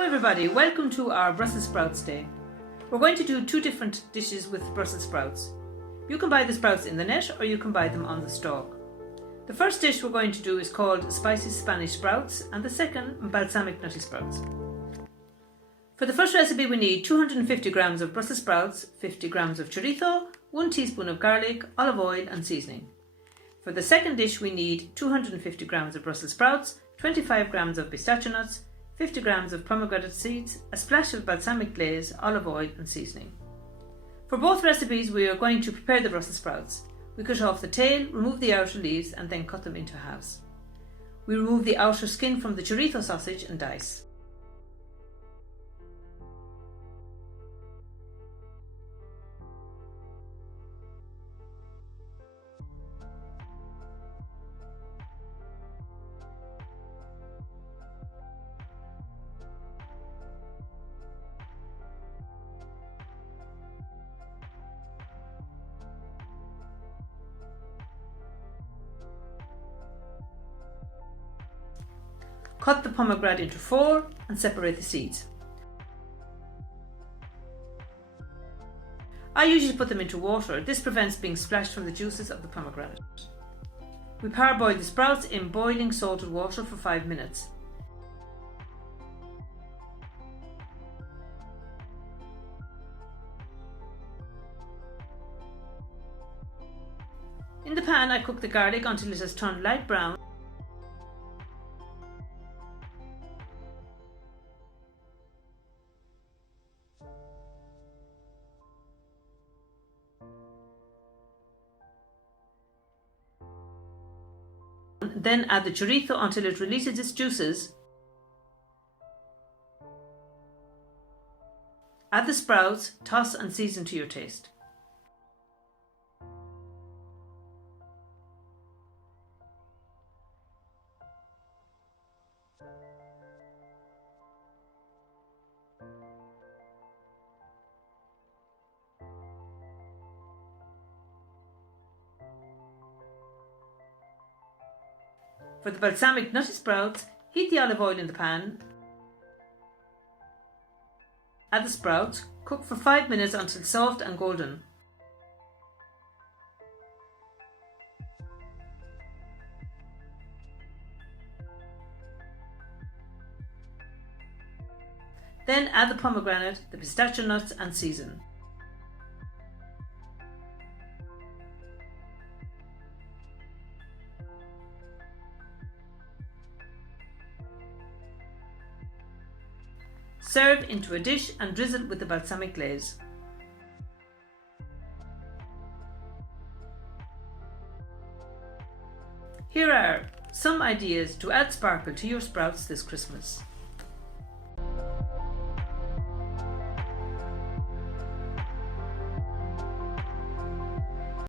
Hello everybody, welcome to our Brussels sprouts day. We're going to do two different dishes with Brussels sprouts. You can buy the sprouts in the net or you can buy them on the stalk. The first dish we're going to do is called spicy Spanish sprouts and the second balsamic nutty sprouts. For the first recipe we need 250 grams of Brussels sprouts, 50 grams of chorizo, 1 teaspoon of garlic, olive oil and seasoning. For the second dish we need 250 grams of Brussels sprouts, 25 grams of pistachio nuts, 50 grams of pomegranate seeds, a splash of balsamic glaze, olive oil and seasoning. For both recipes we are going to prepare the Brussels sprouts. We cut off the tail, remove the outer leaves and then cut them into halves. We remove the outer skin from the chorizo sausage and dice. Cut the pomegranate into 4 and separate the seeds. I usually put them into water. This prevents being splashed from the juices of the pomegranate. We parboil the sprouts in boiling salted water for 5 minutes. In the pan I cook the garlic until it has turned light brown. Then add the chorizo until it releases its juices. Add the sprouts, toss and season to your taste. For the balsamic nutty sprouts, heat the olive oil in the pan. Add the sprouts, cook for 5 minutes until soft and golden. Then add the pomegranate, the pistachio nuts and season. Serve into a dish and drizzle with the balsamic glaze. Here are some ideas to add sparkle to your sprouts this Christmas.